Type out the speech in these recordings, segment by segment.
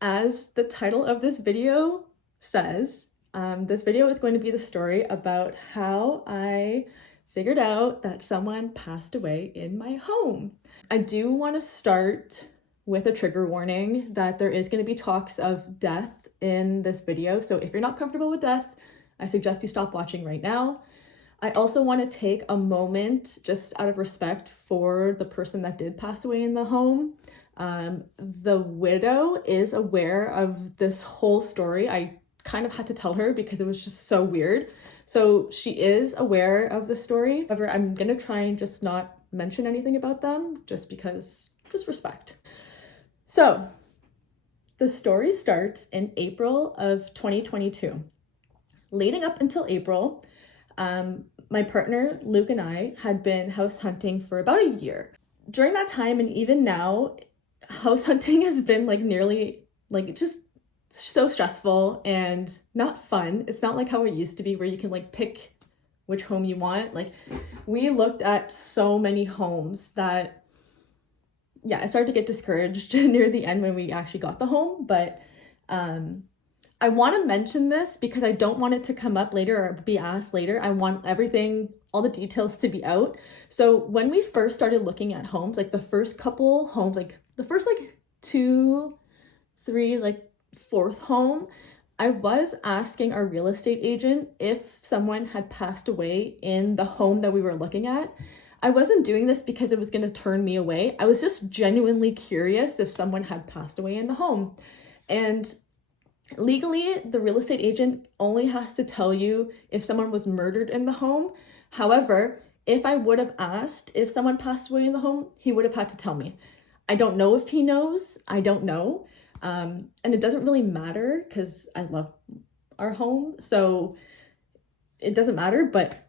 As the title of this video says, this video is going to be the story about how I figured out that someone passed away in my home. I do want to start with a trigger warning that there is going to be talks of death in this video. So if you're not comfortable with death, I suggest you stop watching right now. I also want to take a moment, just out of respect for the person that did pass away in the home. The widow is aware of this whole story. I kind of had to tell her because it was just so weird. So she is aware of the story. However, I'm gonna try and just not mention anything about them just because, just respect. So the story starts in April of 2022. Leading up until April, my partner Luke and I had been house hunting for about a year. During that time, and even now, house hunting has been nearly just so stressful and not fun. It's not like how it used to be where you can pick which home you want. We looked at so many homes that I started to get discouraged near the end when we actually got the home. But I want to mention this because I don't want it to come up later or be asked later. I want everything, all the details to be out. So when we first started looking at homes, the first couple homes, the first 2, 3, fourth home, I was asking our real estate agent if someone had passed away in the home that we were looking at. I wasn't doing this because it was going to turn me away. I was just genuinely curious if someone had passed away in the home. And legally, the real estate agent only has to tell you if someone was murdered in the home. However, if I would have asked if someone passed away in the home, he would have had to tell me. I don't know if he knows. I don't know. And it doesn't really matter because I love our home. So it doesn't matter, but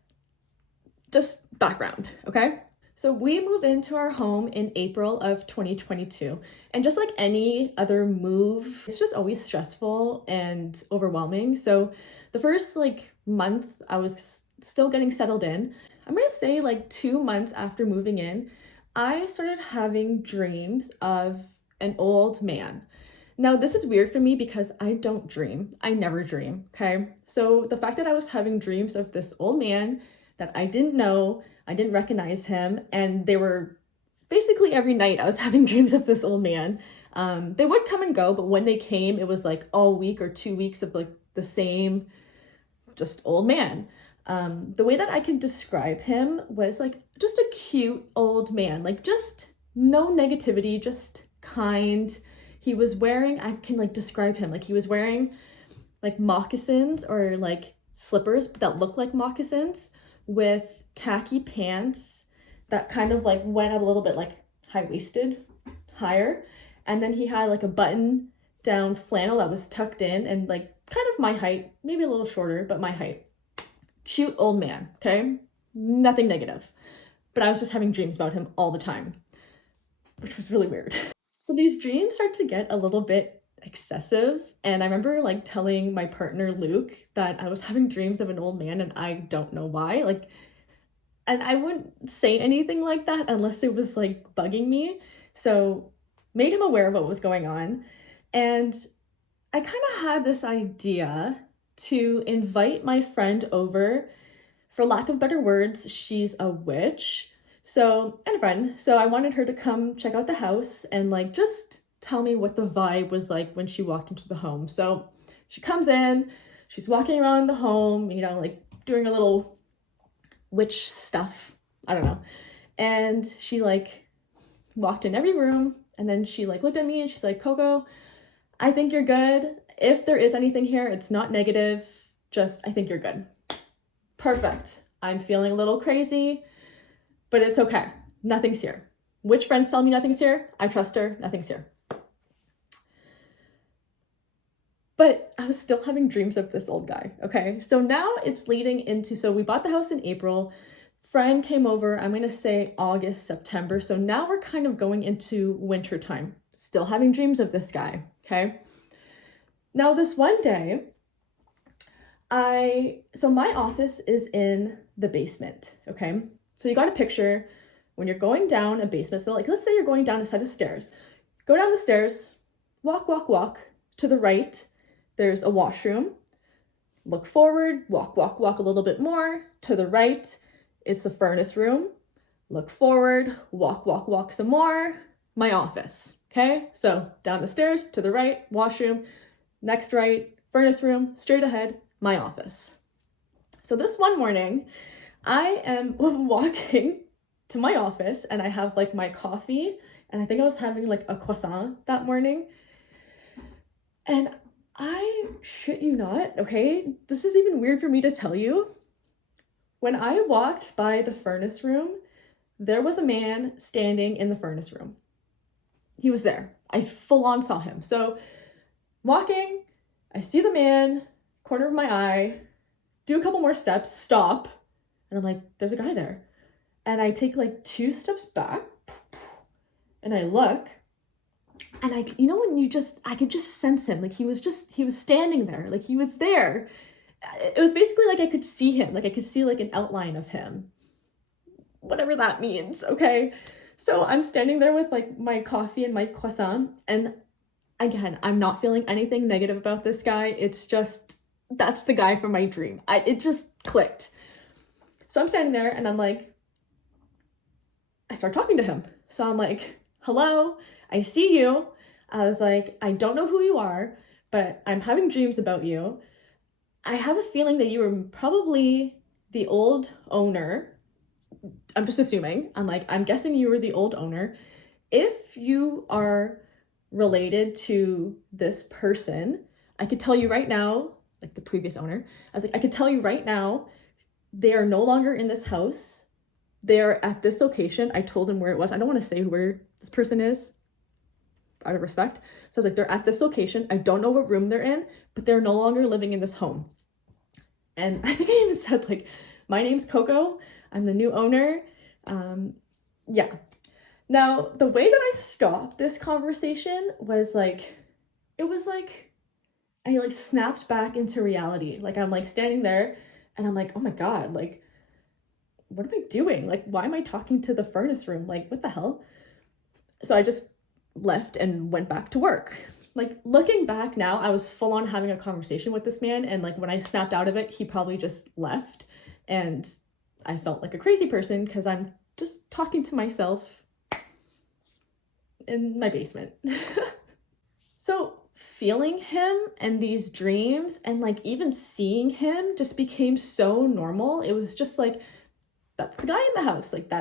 just background, okay? So we move into our home in April of 2022. And just like any other move, it's just always stressful and overwhelming. So the first month I was still getting settled in. I'm gonna say 2 months after moving in, I started having dreams of an old man. Now, this is weird for me because I don't dream. I never dream, okay? So the fact that I was having dreams of this old man that I didn't know, I didn't recognize him, and they were basically every night I was having dreams of this old man. They would come and go, but when they came, it was all week or 2 weeks of the same just old man. The way that I can describe him was just a cute old man, just no negativity, just kind. He was wearing, I can describe him, he was wearing moccasins or slippers that look like moccasins with khaki pants that kind of went up a little bit high-waisted, higher. And then he had a button down flannel that was tucked in and kind of my height, maybe a little shorter, but my height. Cute old man, okay? Nothing negative. But I was just having dreams about him all the time, which was really weird. So these dreams start to get a little bit excessive. And I remember telling my partner Luke that I was having dreams of an old man and I don't know why. And I wouldn't say anything like that unless it was bugging me. So made him aware of what was going on. And I kind of had this idea to invite my friend over. For lack of better words, she's a witch. So, and a friend. So I wanted her to come check out the house and just tell me what the vibe was like when she walked into the home. So she comes in, she's walking around the home, doing a little witch stuff. I don't know. And she walked in every room and then she looked at me and she's like, Coco, I think you're good. If there is anything here, it's not negative. Just, I think you're good. Perfect. I'm feeling a little crazy, but it's okay. Nothing's here. Which friends tell me nothing's here? I trust her. Nothing's here. But I was still having dreams of this old guy, okay? So now it's leading into, so we bought the house in April. Friend came over, I'm gonna say August, September. So now we're kind of going into winter time. Still having dreams of this guy, okay? Now this one day, so my office is in the basement, okay? So you got a picture when you're going down a basement. So let's say you're going down a set of stairs. Go down the stairs, walk, walk, walk. To the right, there's a washroom. Look forward, walk a little bit more. To the right is the furnace room. Look forward, walk some more. My office, okay? So down the stairs, to the right, washroom, next right, furnace room, straight ahead, my office. So this one morning, I am walking to my office and I have like my coffee, and I think I was having like a croissant that morning. And I shit you not, okay? This is even weird for me to tell you. When I walked by the furnace room, there was a man standing in the furnace room. He was there. I full on saw him. So walking, I see the man, corner of my eye, do a couple more steps, stop, and I'm like, there's a guy there. And I take like 2 steps back and I look, and I could just sense him. Like he was standing there, like he was there. It was basically like I could see him, like I could see like an outline of him, whatever that means, okay? So I'm standing there with like my coffee and my croissant, and again, I'm not feeling anything negative about this guy. It's just, that's the guy from my dream. It just clicked. So I'm standing there and I start talking to him. So I'm like, hello, I see you. I was like, I don't know who you are, but I'm having dreams about you. I have a feeling that you were probably the old owner. I'm just assuming. I'm guessing you were the old owner. If you are related to this person, I could tell you right now, like the previous owner, I was like, I could tell you right now, they are no longer in this house. They're at this location. I told him where it was. I don't want to say where this person is, out of respect. So I was like, they're at this location. I don't know what room they're in, but they're no longer living in this home. And I think I even said, like, my name's Coco. I'm the new owner. Yeah. Now, the way that I stopped this conversation was like, it was like, I like snapped back into reality. Like, I'm like standing there and I'm like, oh my God, like, what am I doing? Like, why am I talking to the furnace room? Like, what the hell? So I just left and went back to work. Like, looking back now, I was full on having a conversation with this man. And like, when I snapped out of it, he probably just left. And I felt like a crazy person because I'm just talking to myself in my basement. So feeling him and these dreams and like even seeing him just became so normal. It was just like, that's the guy in the house. Like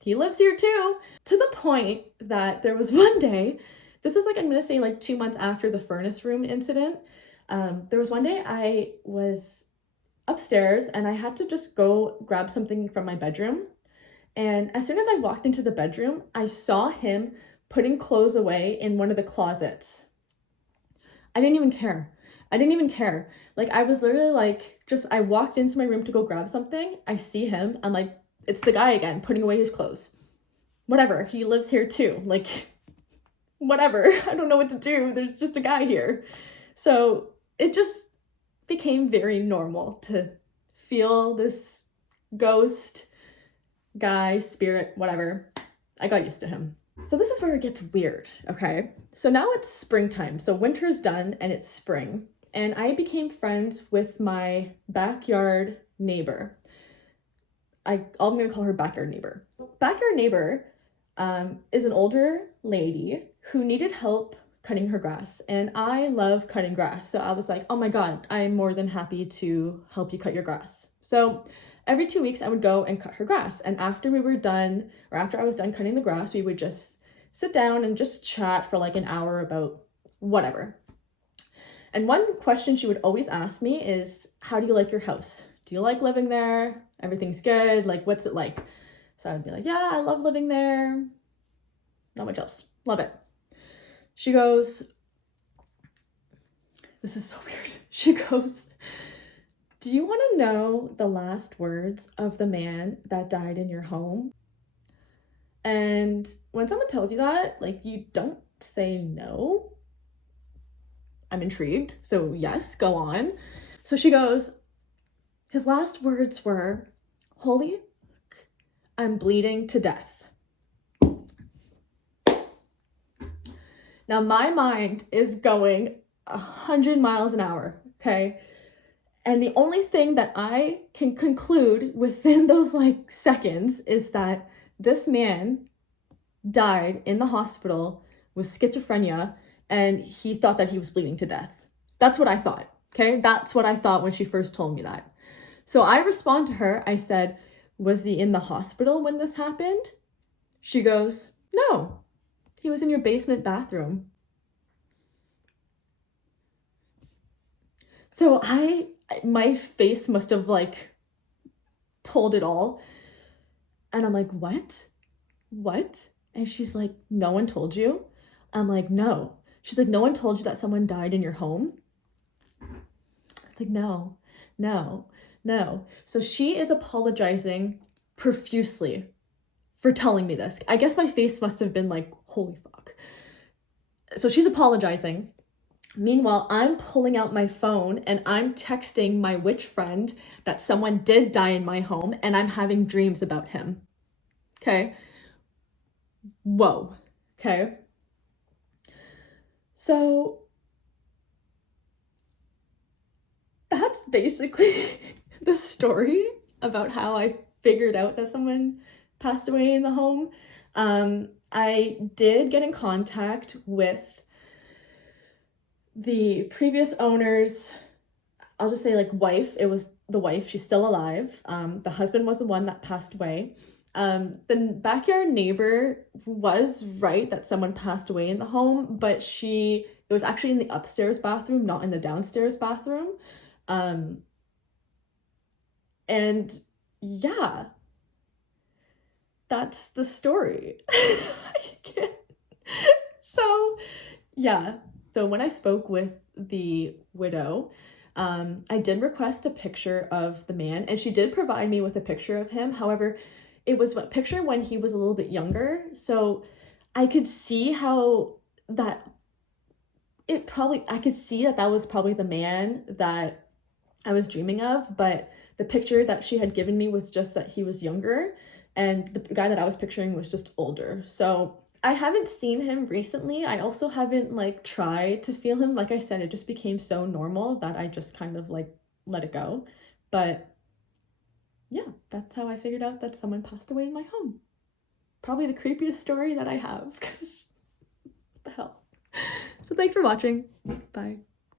he lives here too. To the point that there was one day, this was like, I'm gonna say like 2 months after the furnace room incident. There was one day I was upstairs and I had to just go grab something from my bedroom. And as soon as I walked into the bedroom, I saw him putting clothes away in one of the closets. I didn't even care. Like, I was literally like, I walked into my room to go grab something. I see him. I'm like, it's the guy again, putting away his clothes. Whatever. He lives here too. Like, whatever. I don't know what to do. There's just a guy here. So it just became very normal to feel this ghost guy, spirit, whatever. I got used to him. So this is where it gets weird, okay? So now it's springtime. So winter's done and it's spring. And I became friends with my backyard neighbor. I'm gonna call her backyard neighbor. Backyard neighbor is an older lady who needed help cutting her grass. And I love cutting grass. So I was like, oh my God, I'm more than happy to help you cut your grass. So every 2 weeks I would go and cut her grass. And after I was done cutting the grass, we would just sit down and just chat for like an hour about whatever. And one question she would always ask me is, how do you like your house? Do you like living there? Everything's good? Like, what's it like? So I'd be like, yeah, I love living there. Not much else. Love it. She goes, this is so weird. She goes, do you want to know the last words of the man that died in your home? And when someone tells you that, like, you don't say no. I'm intrigued. So yes, go on. So she goes, his last words were, holy fuck, I'm bleeding to death. Now my mind is going 100 miles an hour, okay? And the only thing that I can conclude within those like seconds is that this man died in the hospital with schizophrenia and he thought that he was bleeding to death. That's what I thought, okay? That's what I thought when she first told me that. So I respond to her, I said, was he in the hospital when this happened? She goes, no, he was in your basement bathroom. So my face must have like told it all. And I'm like, what? What? And she's like, no one told you? I'm like, no. She's like, no one told you that someone died in your home? It's like, no, no, no. So she is apologizing profusely for telling me this. I guess my face must have been like, holy fuck. So she's apologizing. Meanwhile, I'm pulling out my phone and I'm texting my witch friend that someone did die in my home and I'm having dreams about him. Okay? Whoa. Okay? So that's basically the story about how I figured out that someone passed away in the home. I did get in contact with the previous owner's, I'll just say like wife. It was the wife, she's still alive. The husband was the one that passed away. The backyard neighbor was right that someone passed away in the home, but it was actually in the upstairs bathroom, not in the downstairs bathroom. And yeah, that's the story. I can't. So yeah, so when I spoke with the widow, I did request a picture of the man and she did provide me with a picture of him. However, it was a picture when he was a little bit younger. So I could see how that I could see that that was probably the man that I was dreaming of, but the picture that she had given me was just that he was younger and the guy that I was picturing was just older. So I haven't seen him recently. I also haven't like tried to feel him. Like I said, it just became so normal that I just kind of like let it go. But yeah, that's how I figured out that someone passed away in my home. Probably the creepiest story that I have, because what the hell. So thanks for watching. Bye.